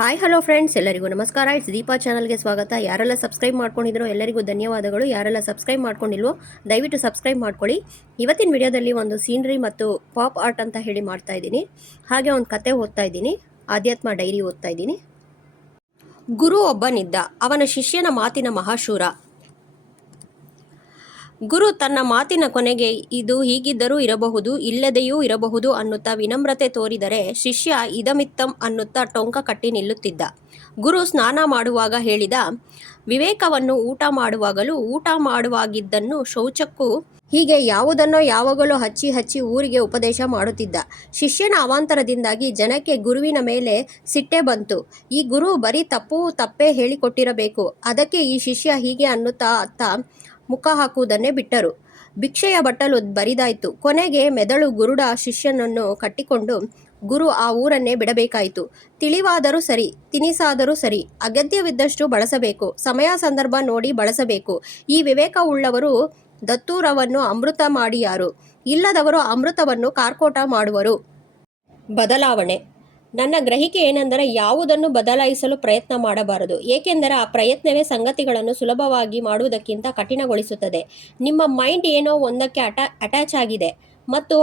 Hi hello friends, ಎಲ್ಲರಿಗೂ ನಮಸ್ಕಾರ. It's Deepa ಚಾನಲ್ಗೆ ಸ್ವಾಗತ. ಯಾರೆಲ್ಲ ಸಬ್ಸ್ಕ್ರೈಬ್ ಮಾಡ್ಕೊಂಡಿದ್ರೋ ಎಲ್ಲರಿಗೂ ಧನ್ಯವಾದಗಳು. ಯಾರೆಲ್ಲ ಸಬ್ಸ್ಕ್ರೈಬ್ ಮಾಡ್ಕೊಂಡಿಲ್ವೋ ದಯವಿಟ್ಟು ಸಬ್ಸ್ಕ್ರೈಬ್ ಮಾಡ್ಕೊಳ್ಳಿ. ಇವತ್ತಿನ ವಿಡಿಯೋದಲ್ಲಿ ಒಂದು ಸೀನರಿ ಮತ್ತು ಪಾಪ್ ಆರ್ಟ್ ಅಂತ ಹೇಳಿ ಮಾಡ್ತಾ ಇದ್ದೀನಿ. ಹಾಗೆ ಒಂದು ಕತೆ ಓದ್ತಾ ಇದ್ದೀನಿ, ಆಧ್ಯಾತ್ಮ ಡೈರಿ ಓದ್ತಾ ಇದ್ದೀನಿ. ಗುರು ಒಬ್ಬನಿದ್ದ, ಅವನ ಶಿಷ್ಯನ ಮಾತಿನ ಮಹಾಶೂರ. ಗುರು ತನ್ನ ಮಾತಿನ ಕೊನೆಗೆ ಇದು ಹೀಗಿದ್ದರೂ ಇರಬಹುದು, ಇಲ್ಲದೆಯೂ ಇರಬಹುದು ಅನ್ನುತ್ತಾ ವಿನಮ್ರತೆ ತೋರಿದರೆ ಶಿಷ್ಯ ಇದಮಿತ್ತಂ ಅನ್ನುತ್ತಾ ಟೊಂಕ ಕಟ್ಟಿ ನಿಲ್ಲುತ್ತಿದ್ದ. ಗುರು ಸ್ನಾನ ಮಾಡುವಾಗ ಹೇಳಿದ ವಿವೇಕವನ್ನು ಊಟ ಮಾಡುವಾಗಲೂ, ಊಟ ಮಾಡುವಾಗಿದ್ದನ್ನು ಶೌಚಕ್ಕೂ, ಹೀಗೆ ಯಾವುದನ್ನೋ ಯಾವಾಗಲೂ ಹಚ್ಚಿ ಹಚ್ಚಿ ಊರಿಗೆ ಉಪದೇಶ ಮಾಡುತ್ತಿದ್ದ. ಶಿಷ್ಯನ ಅವಾಂತರದಿಂದಾಗಿ ಜನಕ್ಕೆ ಗುರುವಿನ ಮೇಲೆ ಸಿಟ್ಟೆ ಬಂತು. ಈ ಗುರು ಬರೀ ತಪ್ಪೇ ಹೇಳಿಕೊಟ್ಟಿರಬೇಕು, ಅದಕ್ಕೆ ಈ ಶಿಷ್ಯ ಹೀಗೆ ಅನ್ನುತ್ತಾ ಅತ್ತ ಮುಖ ಹಾಕುವುದನ್ನೇ ಬಿಟ್ಟರು. ಭಿಕ್ಷೆಯ ಬಟ್ಟಲು ಬರಿದಾಯ್ತು. ಕೊನೆಗೆ ಮೆದುಳು ಗುರುಡ ಶಿಷ್ಯನನ್ನು ಕಟ್ಟಿಕೊಂಡು ಗುರು ಆ ಊರನ್ನೇ ಬಿಡಬೇಕಾಯಿತು. ತಿಳಿವಾದರೂ ಸರಿ, ತಿನಿಸಾದರೂ ಸರಿ, ಅಗತ್ಯವಿದ್ದಷ್ಟು ಬಳಸಬೇಕು, ಸಮಯ ಸಂದರ್ಭ ನೋಡಿ ಬಳಸಬೇಕು. ಈ ವಿವೇಕವುಳ್ಳವರು ದತ್ತೂರವನ್ನು ಅಮೃತ ಮಾಡಿಯಾರು, ಇಲ್ಲದವರು ಅಮೃತವನ್ನು ಕಾರ್ಕೋಟ ಮಾಡುವರು. ಬದಲಾವಣೆ. ನನ್ನ ಗ್ರಹಿಕೆ ಏನೆಂದರೆ, ಯಾವುದನ್ನು ಬದಲಾಯಿಸಲು ಪ್ರಯತ್ನ ಮಾಡಬಾರದು. ಏಕೆಂದರೆ ಆ ಪ್ರಯತ್ನವೇ ಸಂಗತಿಗಳನ್ನು ಸುಲಭವಾಗಿ ಮಾಡುವುದಕ್ಕಿಂತ ಕಠಿಣಗೊಳಿಸುತ್ತದೆ. ನಿಮ್ಮ ಮೈಂಡ್ ಏನೋ ಒಂದಕ್ಕೆ ಅಟ್ಯಾಚ್ ಆಗಿದೆ ಮತ್ತು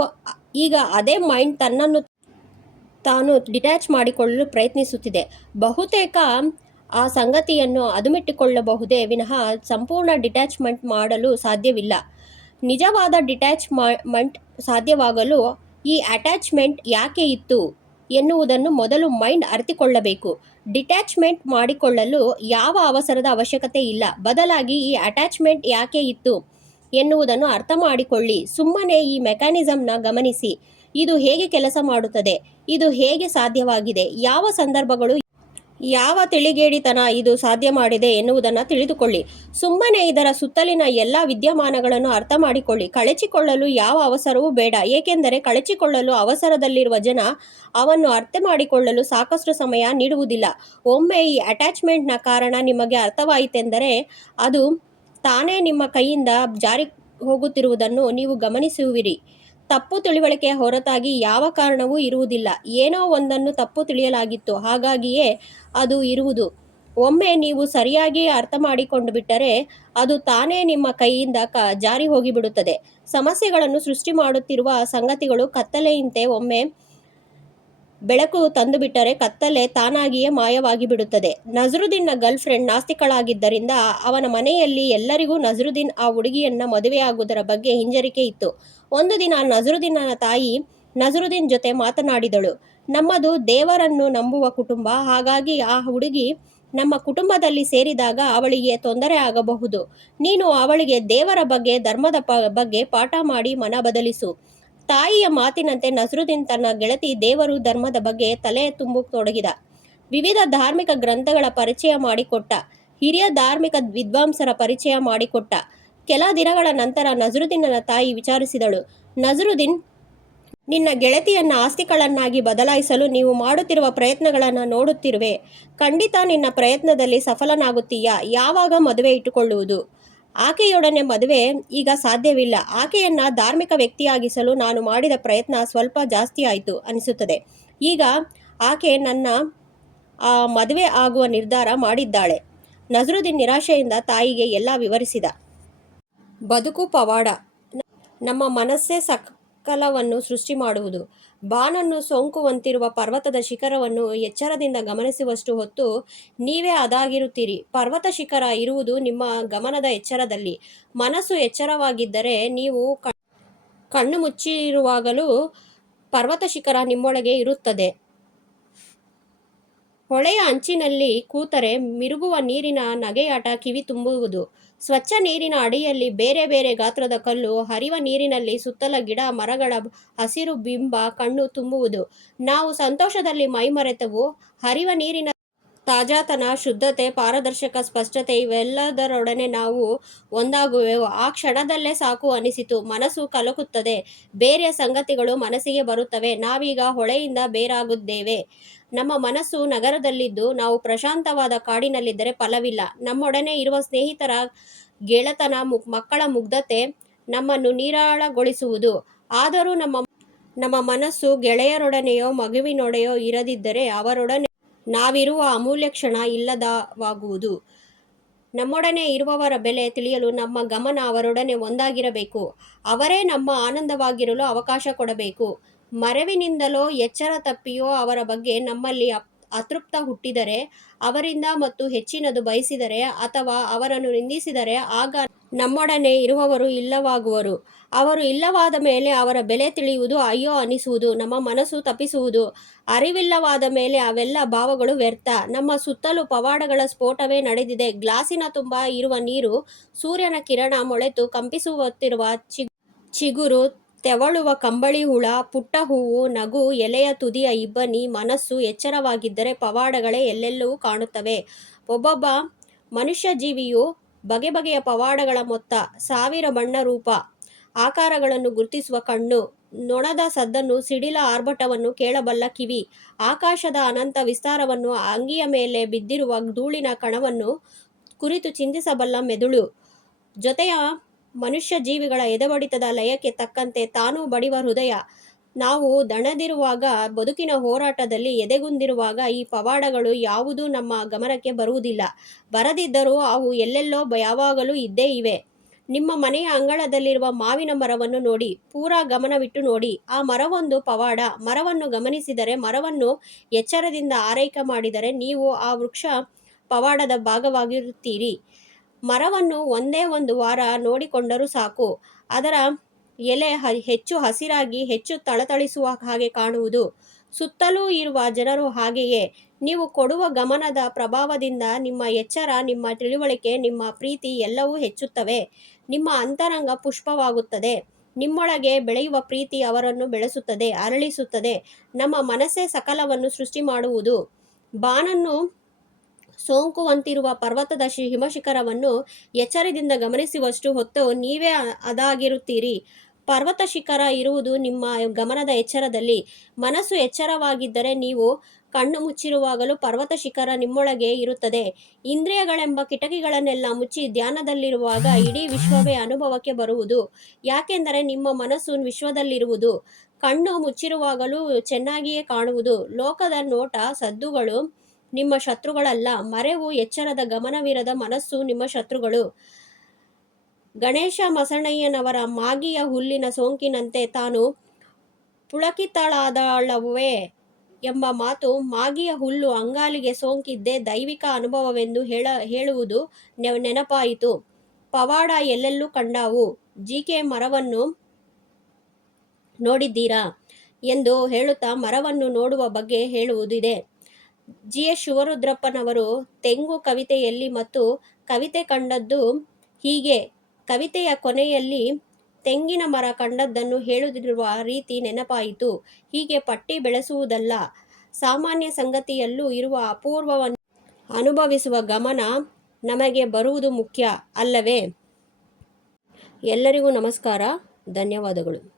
ಈಗ ಅದೇ ಮೈಂಡ್ ತನ್ನನ್ನು ತಾನು ಡಿಟ್ಯಾಚ್ ಮಾಡಿಕೊಳ್ಳಲು ಪ್ರಯತ್ನಿಸುತ್ತಿದೆ. ಬಹುತೇಕ ಆ ಸಂಗತಿಯನ್ನು ಅದುಮಿಟ್ಟುಕೊಳ್ಳಬಹುದೇ ವಿನಃ ಸಂಪೂರ್ಣ ಡಿಟ್ಯಾಚ್ಮೆಂಟ್ ಮಾಡಲು ಸಾಧ್ಯವಿಲ್ಲ. ನಿಜವಾದ ಡಿಟ್ಯಾಚ್ಮೆಂಟ್ ಸಾಧ್ಯವಾಗಲು ಈ ಅಟ್ಯಾಚ್ಮೆಂಟ್ ಯಾಕೆ ಇತ್ತು ಎನ್ನುವುದನ್ನು ಮೊದಲು ಮೈಂಡ್ ಅರಿತುಕೊಳ್ಳಬೇಕು. ಡಿಟ್ಯಾಚ್ಮೆಂಟ್ ಮಾಡಿಕೊಳ್ಳಲು ಯಾವ ಅವಸರದ ಅವಶ್ಯಕತೆ ಇಲ್ಲ. ಬದಲಾಗಿ ಈ ಅಟ್ಯಾಚ್ಮೆಂಟ್ ಯಾಕೆ ಇತ್ತು ಎನ್ನುವುದನ್ನು ಅರ್ಥ ಮಾಡಿಕೊಳ್ಳಿ. ಸುಮ್ಮನೆ ಈ ಮೆಕ್ಯಾನಿಸಮ್ನ ಗಮನಿಸಿ. ಇದು ಹೇಗೆ ಕೆಲಸ ಮಾಡುತ್ತದೆ, ಇದು ಹೇಗೆ ಸಾಧ್ಯವಾಗಿದೆ, ಯಾವ ಸಂದರ್ಭಗಳು, ಯಾವ ತಿಳಿಗೇಡಿತನ ಇದು ಸಾಧ್ಯ ಮಾಡಿದೆ ಎನ್ನುವುದನ್ನು ತಿಳಿದುಕೊಳ್ಳಿ. ಸುಮ್ಮನೆ ಇದರ ಸುತ್ತಲಿನ ಎಲ್ಲ ವಿದ್ಯಮಾನಗಳನ್ನು ಅರ್ಥ ಮಾಡಿಕೊಳ್ಳಿ. ಕಳಚಿಕೊಳ್ಳಲು ಯಾವ ಅವಸರವೂ ಬೇಡ. ಏಕೆಂದರೆ ಕಳಚಿಕೊಳ್ಳಲು ಅವಸರದಲ್ಲಿರುವ ಜನ ಅವನ್ನು ಅರ್ಥ ಮಾಡಿಕೊಳ್ಳಲು ಸಾಕಷ್ಟು ಸಮಯ ನೀಡುವುದಿಲ್ಲ. ಒಮ್ಮೆ ಈ ಅಟ್ಯಾಚ್ಮೆಂಟ್ನ ಕಾರಣ ನಿಮಗೆ ಅರ್ಥವಾಯಿತೆಂದರೆ ಅದು ತಾನೇ ನಿಮ್ಮ ಕೈಯಿಂದ ಜಾರಿ ಹೋಗುತ್ತಿರುವುದನ್ನು ನೀವು ಗಮನಿಸುವಿರಿ. ತಪ್ಪು ತಿಳುವಳಿಕೆಯ ಹೊರತಾಗಿ ಯಾವ ಕಾರಣವೂ ಇರುವುದಿಲ್ಲ. ಏನೋ ಒಂದನ್ನು ತಪ್ಪು ತಿಳಿಯಲಾಗಿತ್ತು, ಹಾಗಾಗಿಯೇ ಅದು ಇರುವುದು. ಒಮ್ಮೆ ನೀವು ಸರಿಯಾಗಿ ಅರ್ಥ ಮಾಡಿಕೊಂಡು ಬಿಟ್ಟರೆ ಅದು ತಾನೇ ನಿಮ್ಮ ಕೈಯಿಂದ ಜಾರಿ ಹೋಗಿಬಿಡುತ್ತದೆ. ಸಮಸ್ಯೆಗಳನ್ನು ಸೃಷ್ಟಿ ಮಾಡುತ್ತಿರುವ ಸಂಗತಿಗಳು ಕತ್ತಲೆಯಂತೆ ಒಮ್ಮೆ ಬೆಳಕು ತಂದುಬಿಟ್ಟರೆ ಕತ್ತಲೆ ತಾನಾಗಿಯೇ ಮಾಯವಾಗಿ ಬಿಡುತ್ತದೆ. ನಜರುದ್ದೀನ್ನ ಗರ್ಲ್ ಫ್ರೆಂಡ್ ನಾಸ್ತಿಕಳಾಗಿದ್ದರಿಂದ ಅವನ ಮನೆಯಲ್ಲಿ ಎಲ್ಲರಿಗೂ ನಜರುದ್ದೀನ್ ಆ ಹುಡುಗಿಯನ್ನ ಮದುವೆಯಾಗುವುದರ ಬಗ್ಗೆ ಹಿಂಜರಿಕೆ ಇತ್ತು. ಒಂದು ದಿನ ನಜರುದ್ದೀನ್ನ ತಾಯಿ ನಜರುದ್ದೀನ್ ಜೊತೆ ಮಾತನಾಡಿದಳು. ನಮ್ಮದು ದೇವರನ್ನು ನಂಬುವ ಕುಟುಂಬ, ಹಾಗಾಗಿ ಆ ಹುಡುಗಿ ನಮ್ಮ ಕುಟುಂಬದಲ್ಲಿ ಸೇರಿದಾಗ ಅವಳಿಗೆ ತೊಂದರೆ ಆಗಬಹುದು. ನೀನು ಅವಳಿಗೆ ದೇವರ ಬಗ್ಗೆ, ಧರ್ಮದ ಬಗ್ಗೆ ಪಾಠ ಮಾಡಿ ಮನ ಬದಲಿಸು. ತಾಯಿಯ ಮಾತಿನಂತೆ ನಜರುದ್ದೀನ್ ತನ್ನ ಗೆಳತಿ ದೇವರು, ಧರ್ಮದ ಬಗ್ಗೆ ತಲೆ ತುಂಬತೊಡಗಿದ. ವಿವಿಧ ಧಾರ್ಮಿಕ ಗ್ರಂಥಗಳ ಪರಿಚಯ ಮಾಡಿಕೊಟ್ಟ. ಹಿರಿಯ ಧಾರ್ಮಿಕ ವಿದ್ವಾಂಸರ ಪರಿಚಯ ಮಾಡಿಕೊಟ್ಟ. ಕೆಲ ದಿನಗಳ ನಂತರ ನಜರುದ್ದೀನ್ನ ತಾಯಿ ವಿಚಾರಿಸಿದಳು, ನಜರುದ್ದೀನ್, ನಿನ್ನ ಗೆಳತಿಯನ್ನ ಆಸ್ತಿಕಳನ್ನಾಗಿ ಬದಲಾಯಿಸಲು ನೀವು ಮಾಡುತ್ತಿರುವ ಪ್ರಯತ್ನಗಳನ್ನು ನೋಡುತ್ತಿರುವೆ. ಖಂಡಿತ ನಿನ್ನ ಪ್ರಯತ್ನದಲ್ಲಿ ಸಫಲನಾಗುತ್ತೀಯಾ? ಯಾವಾಗ ಮದುವೆ ಇಟ್ಟುಕೊಳ್ಳುವುದು? ಆಕೆಯೊಡನೆ ಮದುವೆ ಈಗ ಸಾಧ್ಯವಿಲ್ಲ. ಆಕೆಯನ್ನ ಧಾರ್ಮಿಕ ವ್ಯಕ್ತಿಯಾಗಿಸಲು ನಾನು ಮಾಡಿದ ಪ್ರಯತ್ನ ಸ್ವಲ್ಪ ಜಾಸ್ತಿ ಆಯಿತು ಅನಿಸುತ್ತದೆ. ಈಗ ಆಕೆ ನನ್ನ ಮದುವೆ ಆಗುವ ನಿರ್ಧಾರ ಮಾಡಿದ್ದಾಳೆ. ನಜರುದ್ದೀನ್ ನಿರಾಶೆಯಿಂದ ತಾಯಿಗೆ ಎಲ್ಲ ವಿವರಿಸಿದ. ಬದುಕು ಪವಾಡ. ನಮ್ಮ ಮನಸ್ಸೇ ಸಕಲವನ್ನು ಸೃಷ್ಟಿ ಮಾಡುವುದು. ಬಾನನ್ನು ಸೋಂಕುವಂತಿರುವ ಪರ್ವತದ ಶಿಖರವನ್ನು ಎಚ್ಚರದಿಂದ ಗಮನಿಸುವಷ್ಟು ಹೊತ್ತು ನೀವೇ ಅದಾಗಿರುತ್ತೀರಿ. ಪರ್ವತ ಶಿಖರ ಇರುವುದು ನಿಮ್ಮ ಗಮನದ ಎಚ್ಚರದಲ್ಲಿ. ಮನಸ್ಸು ಎಚ್ಚರವಾಗಿದ್ದರೆ ನೀವು ಕಣ್ಣು ಮುಚ್ಚಿರುವಾಗಲೂ ಪರ್ವತ ಶಿಖರ ನಿಮ್ಮೊಳಗೆ ಇರುತ್ತದೆ. ಹೊಳೆಯ ಅಂಚಿನಲ್ಲಿ ಕೂತರೆ ಮಿರುಗುವ ನೀರಿನ ನಗೆಯಾಟ ಕಿವಿ ತುಂಬುವುದು. ಸ್ವಚ್ಛ ನೀರಿನ ಅಡಿಯಲ್ಲಿ ಬೇರೆ ಬೇರೆ ಗಾತ್ರದ ಕಲ್ಲು, ಹರಿವ ನೀರಿನಲ್ಲಿ ಸುತ್ತಲ ಗಿಡ ಮರಗಳ ಹಸಿರು ಬಿಂಬ ಕಣ್ಣು ತುಂಬುವುದು. ನಾವು ಸಂತೋಷದಲ್ಲಿ ಮೈಮರೆತೆವು. ಹರಿವ ನೀರಿನ ತಾಜಾತನ, ಶುದ್ಧತೆ, ಪಾರದರ್ಶಕ ಸ್ಪಷ್ಟತೆ ಇವೆಲ್ಲದರೊಡನೆ ನಾವು ಒಂದಾಗುವೆವು. ಆ ಕ್ಷಣದಲ್ಲೇ ಸಾಕು ಅನಿಸಿತು. ಮನಸ್ಸು ಕಲಕುತ್ತದೆ. ಬೇರೆ ಸಂಗತಿಗಳು ಮನಸ್ಸಿಗೆ ಬರುತ್ತವೆ. ನಾವೀಗ ಹೊಳೆಯಿಂದ ಬೇರಾಗಿದ್ದೇವೆ. ನಮ್ಮ ಮನಸ್ಸು ನಗರದಲ್ಲಿದ್ದು ನಾವು ಪ್ರಶಾಂತವಾದ ಕಾಡಿನಲ್ಲಿದ್ದರೆ ಫಲವಿಲ್ಲ. ನಮ್ಮೊಡನೆ ಇರುವ ಸ್ನೇಹಿತರ ಗೆಳೆತನ, ಮಕ್ಕಳ ಮುಗ್ಧತೆ ನಮ್ಮನ್ನು ನಿರಾಳಗೊಳಿಸುವುದು. ಆದರೂ ನಮ್ಮ ಮನಸ್ಸು ಗೆಳೆಯರೊಡನೆಯೋ ಮಗುವಿನೊಡೆಯೋ ಇರದಿದ್ದರೆ ಅವರೊಡನೆ ನಾವಿರುವ ಅಮೂಲ್ಯ ಕ್ಷಣ ಇಲ್ಲದವಾಗುವುದು. ನಮ್ಮೊಡನೆ ಇರುವವರ ಬೆಲೆ ತಿಳಿಯಲು ನಮ್ಮ ಗಮನ ಅವರೊಡನೆ ಒಂದಾಗಿರಬೇಕು. ಅವರೇ ನಮ್ಮ ಆನಂದವಾಗಿರಲು ಅವಕಾಶ ಕೊಡಬೇಕು. ಮರೆವಿನಿಂದಲೋ ಎಚ್ಚರ ತಪ್ಪಿಯೋ ಅವರ ಬಗ್ಗೆ ನಮ್ಮಲ್ಲಿ ಅತೃಪ್ತ ಹುಟ್ಟಿದರೆ, ಅವರಿಂದ ಮತ್ತು ಹೆಚ್ಚಿನದು ಬಯಸಿದರೆ ಅಥವಾ ಅವರನ್ನು ನಿಂದಿಸಿದರೆ ಆಗ ನಮ್ಮೊಡನೆ ಇರುವವರು ಇಲ್ಲವಾಗುವರು. ಅವರು ಇಲ್ಲವಾದ ಮೇಲೆ ಅವರ ಬೆಲೆ ತಿಳಿಯುವುದು, ಅಯ್ಯೋ ಅನಿಸುವುದು, ನಮ್ಮ ಮನಸ್ಸು ತಪಿಸುವುದು. ಅರಿವಿಲ್ಲವಾದ ಮೇಲೆ ಅವೆಲ್ಲ ಭಾವಗಳು ವ್ಯರ್ಥ. ನಮ್ಮ ಸುತ್ತಲೂ ಪವಾಡಗಳ ಸ್ಫೋಟವೇ ನಡೆದಿದೆ. ಗ್ಲಾಸಿನ ತುಂಬ ಇರುವ ನೀರು, ಸೂರ್ಯನ ಕಿರಣ, ಮೊಳೆತು ಕಂಪಿಸುತ್ತಿರುವ ಚಿಗುರು, ತೆವಳುವ ಕಂಬಳಿ ಹುಳ, ಪುಟ್ಟ ಹೂವು, ನಗು, ಎಲೆಯ ತುದಿಯ ಇಬ್ಬನಿ. ಮನಸ್ಸು ಎಚ್ಚರವಾಗಿದ್ದರೆ ಪವಾಡಗಳೇ ಎಲ್ಲೆಲ್ಲೂ ಕಾಣುತ್ತವೆ. ಒಬ್ಬೊಬ್ಬ ಮನುಷ್ಯ ಜೀವಿಯು ಬಗೆ ಬಗೆಯ ಪವಾಡಗಳ ಮೊತ್ತ. ಸಾವಿರ ಬಣ್ಣ, ರೂಪ, ಆಕಾರಗಳನ್ನು ಗುರುತಿಸುವ ಕಣ್ಣು, ನೊಣದ ಸದ್ದನ್ನು, ಸಿಡಿಲ ಆರ್ಭಟವನ್ನು ಕೇಳಬಲ್ಲ ಕಿವಿ, ಆಕಾಶದ ಅನಂತ ವಿಸ್ತಾರವನ್ನು, ಅಂಗಿಯ ಮೇಲೆ ಬಿದ್ದಿರುವ ಧೂಳಿನ ಕಣವನ್ನು ಕುರಿತು ಚಿಂತಿಸಬಲ್ಲ ಮೆದುಳು, ಜೊತೆಯ ಮನುಷ್ಯ ಜೀವಿಗಳ ಎದೆಬಡಿತದ ಲಯಕ್ಕೆ ತಕ್ಕಂತೆ ತಾನೂ ಬಡಿವ ಹೃದಯ. ನಾವು ದಣದಿರುವಾಗ, ಬದುಕಿನ ಹೋರಾಟದಲ್ಲಿ ಎದೆಗುಂದಿರುವಾಗ ಈ ಪವಾಡಗಳು ಯಾವುದೂ ನಮ್ಮ ಗಮನಕ್ಕೆ ಬರುವುದಿಲ್ಲ. ಬರದಿದ್ದರೂ ಅವು ಎಲ್ಲೆಲ್ಲೋ ಯಾವಾಗಲೂ ಇದ್ದೇ ಇವೆ. ನಿಮ್ಮ ಮನೆಯ ಅಂಗಳದಲ್ಲಿರುವ ಮಾವಿನ ಮರವನ್ನು ನೋಡಿ, ಪೂರಾ ಗಮನವಿಟ್ಟು ನೋಡಿ. ಆ ಮರವೊಂದು ಪವಾಡ. ಮರವನ್ನು ಗಮನಿಸಿದರೆ, ಮರವನ್ನು ಎಚ್ಚರದಿಂದ ಆರೈಕೆ ಮಾಡಿದರೆ ನೀವು ಆ ವೃಕ್ಷ ಪವಾಡದ ಭಾಗವಾಗಿರುತ್ತೀರಿ. ಮರವನ್ನು ಒಂದೇ ಒಂದು ವಾರ ನೋಡಿಕೊಂಡರೂ ಸಾಕು, ಅದರ ಎಲೆ ಹೆಚ್ಚು ಹಸಿರಾಗಿ ಹೆಚ್ಚು ಥಳಥಳಿಸುವ ಹಾಗೆ ಕಾಣುವುದು. ಸುತ್ತಲೂ ಇರುವ ಜನರು ಹಾಗೆಯೇ. ನೀವು ಕೊಡುವ ಗಮನದ ಪ್ರಭಾವದಿಂದ ನಿಮ್ಮ ಎಚ್ಚರ, ನಿಮ್ಮ ತಿಳುವಳಿಕೆ, ನಿಮ್ಮ ಪ್ರೀತಿ ಎಲ್ಲವೂ ಹೆಚ್ಚುತ್ತವೆ. ನಿಮ್ಮ ಅಂತರಂಗ ಪುಷ್ಪವಾಗುತ್ತದೆ. ನಿಮ್ಮೊಳಗೆ ಬೆಳೆಯುವ ಪ್ರೀತಿ ಅವರನ್ನು ಬೆಳೆಸುತ್ತದೆ, ಅರಳಿಸುತ್ತದೆ. ನಮ್ಮ ಮನಸ್ಸೇ ಸಕಲವನ್ನು ಸೃಷ್ಟಿ ಮಾಡುವುದು. ಬಾನನ್ನು ಸೋಂಕುವಂತಿರುವ ಪರ್ವತದ ಹಿಮಶಿಖರವನ್ನು ಎಚ್ಚರದಿಂದ ಗಮನಿಸುವಷ್ಟು ಹೊತ್ತು ನೀವೇ ಅದಾಗಿರುತ್ತೀರಿ. ಪರ್ವತ ಶಿಖರ ಇರುವುದು ನಿಮ್ಮ ಗಮನದ ಎಚ್ಚರದಲ್ಲಿ. ಮನಸ್ಸು ಎಚ್ಚರವಾಗಿದ್ದರೆ ನೀವು ಕಣ್ಣು ಮುಚ್ಚಿರುವಾಗಲೂ ಪರ್ವತ ಶಿಖರ ನಿಮ್ಮೊಳಗೆ ಇರುತ್ತದೆ. ಇಂದ್ರಿಯಗಳೆಂಬ ಕಿಟಕಿಗಳನ್ನೆಲ್ಲ ಮುಚ್ಚಿ ಧ್ಯಾನದಲ್ಲಿರುವಾಗ ಇಡೀ ವಿಶ್ವವೇ ಅನುಭವಕ್ಕೆ ಬರುವುದು. ಯಾಕೆಂದರೆ ನಿಮ್ಮ ಮನಸ್ಸು ವಿಶ್ವದಲ್ಲಿರುವುದು. ಕಣ್ಣು ಮುಚ್ಚಿರುವಾಗಲೂ ಚೆನ್ನಾಗಿಯೇ ಕಾಣುವುದು. ಲೋಕದ ನೋಟ, ಸದ್ದುಗಳು ನಿಮ್ಮ ಶತ್ರುಗಳಲ್ಲ. ಮರೆವು, ಎಚ್ಚರದ ಗಮನವಿರದ ಮನಸ್ಸು ನಿಮ್ಮ ಶತ್ರುಗಳು. ಗಣೇಶ ಮಸಣಯ್ಯನವರ ಮಾಗಿಯ ಹುಲ್ಲಿನ ಸೋಂಕಿನಂತೆ ತಾನು ಪುಳಕಿತಳಾದಳವೇ ಎಂಬ ಮಾತು, ಮಾಗಿಯ ಹುಲ್ಲು ಅಂಗಾಲಿಗೆ ಸೋಂಕಿದ್ದೇ ದೈವಿಕ ಅನುಭವವೆಂದು ಹೇಳುವುದು ನೆನಪಾಯಿತು. ಪವಾಡ ಎಲ್ಲೆಲ್ಲೂ ಕಂಡಾವು. ಜಿಕೆ ಮರವನ್ನು ನೋಡಿದ್ದೀರಾ ಎಂದು ಹೇಳುತ್ತಾ ಮರವನ್ನು ನೋಡುವ ಬಗ್ಗೆ ಹೇಳುವುದಿದೆ. GS ಶಿವರುದ್ರಪ್ಪನವರು ತೆಂಗು ಕವಿತೆಯಲ್ಲಿ ಮತ್ತು ಕವಿತೆ ಕಂಡದ್ದು ಹೀಗೆ. ಕವಿತೆಯ ಕೊನೆಯಲ್ಲಿ ತೆಂಗಿನ ಮರ ಕಂಡದ್ದನ್ನು ಹೇಳುತ್ತಿರುವ ರೀತಿ ನೆನಪಾಯಿತು. ಹೀಗೆ ಪಟ್ಟಿ ಬೆಳೆಸುವುದಲ್ಲ, ಸಾಮಾನ್ಯ ಸಂಗತಿಯಲ್ಲೂ ಇರುವ ಅಪೂರ್ವವನ್ನು ಅನುಭವಿಸುವ ಗಮನ ನಮಗೆ ಬರುವುದು ಮುಖ್ಯ ಅಲ್ಲವೇ? ಎಲ್ಲರಿಗೂ ನಮಸ್ಕಾರ, ಧನ್ಯವಾದಗಳು.